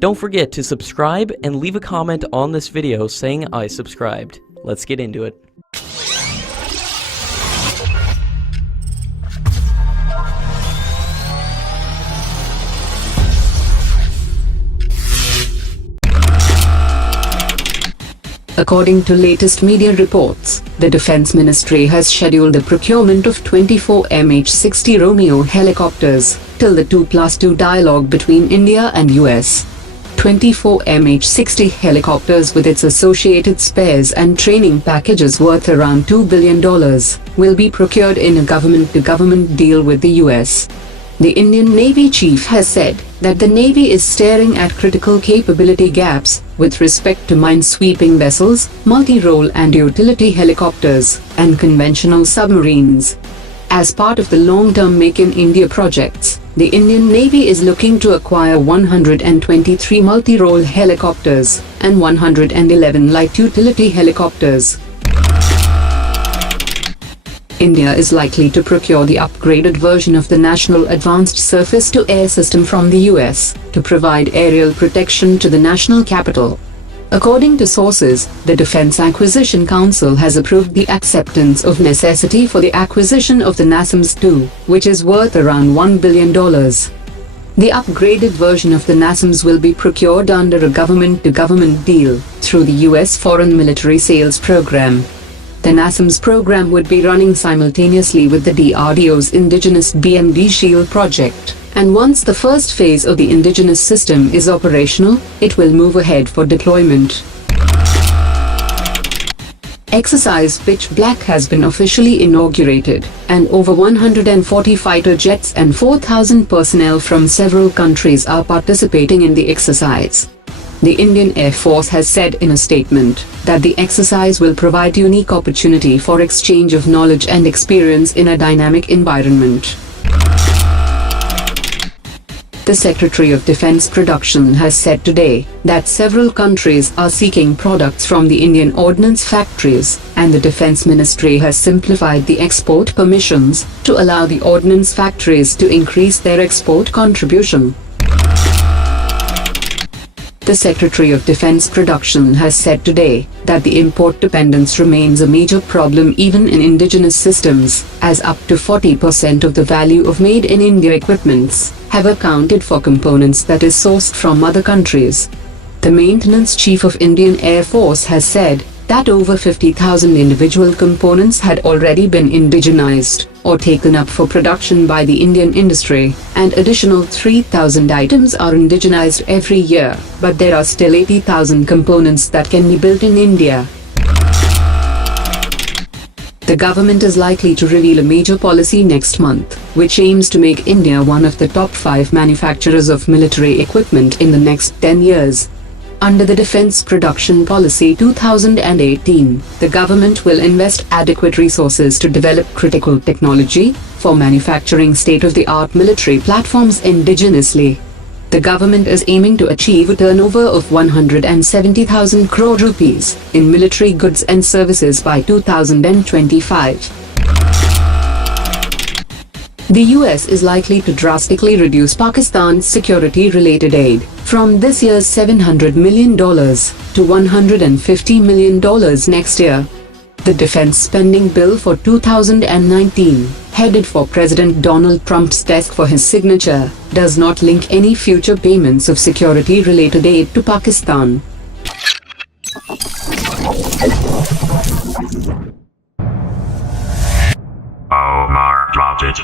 Don't forget to subscribe and leave a comment on this video saying I subscribed. Let's get into it. According to latest media reports, the Defense Ministry has scheduled the procurement of 24 MH-60 Romeo helicopters till the 2+2 dialogue between India and US. 24 MH-60 helicopters with its associated spares and training packages worth around $2 billion will be procured in a government-to-government deal with the US. The Indian Navy chief has said that the Navy is staring at critical capability gaps with respect to mine-sweeping vessels, multi-role and utility helicopters, and conventional submarines. As part of the long-term Make in India projects, the Indian Navy is looking to acquire 123 multi-role helicopters and 111 light utility helicopters. India is likely to procure the upgraded version of the National Advanced Surface-to-Air System from the US to provide aerial protection to the national capital. According to sources, the Defense Acquisition Council has approved the acceptance of necessity for the acquisition of the NASAMS-II, which is worth around $1 billion. The upgraded version of the NASAMS will be procured under a government-to-government deal through the US Foreign Military Sales Program. The NASAMS program would be running simultaneously with the DRDO's indigenous BMD Shield project, and once the first phase of the indigenous system is operational, it will move ahead for deployment. Exercise Pitch Black has been officially inaugurated, and over 140 fighter jets and 4,000 personnel from several countries are participating in the exercise. The Indian Air Force has said in a statement that the exercise will provide unique opportunity for exchange of knowledge and experience in a dynamic environment. The Secretary of Defense Production has said today that several countries are seeking products from the Indian ordnance factories, and the Defense Ministry has simplified the export permissions to allow the ordnance factories to increase their export contribution. The Secretary of Defense Production has said today that the import dependence remains a major problem even in indigenous systems, as up to 40% of the value of Made in India equipments have accounted for components that is sourced from other countries. The Maintenance Chief of Indian Air Force has said that over 50,000 individual components had already been indigenized or taken up for production by the Indian industry, and additional 3,000 items are indigenized every year, but there are still 80,000 components that can be built in India. The government is likely to reveal a major policy next month, which aims to make India one of the top 5 manufacturers of military equipment in the next 10 years. Under the Defense Production Policy 2018, the government will invest adequate resources to develop critical technology for manufacturing state-of-the-art military platforms indigenously. The government is aiming to achieve a turnover of 170,000 crore rupees in military goods and services by 2025. The US is likely to drastically reduce Pakistan's security-related aid from this year's $700 million to $150 million next year. The defense spending bill for 2019, headed for President Donald Trump's desk for his signature, does not link any future payments of security-related aid to Pakistan. Omar dropped it.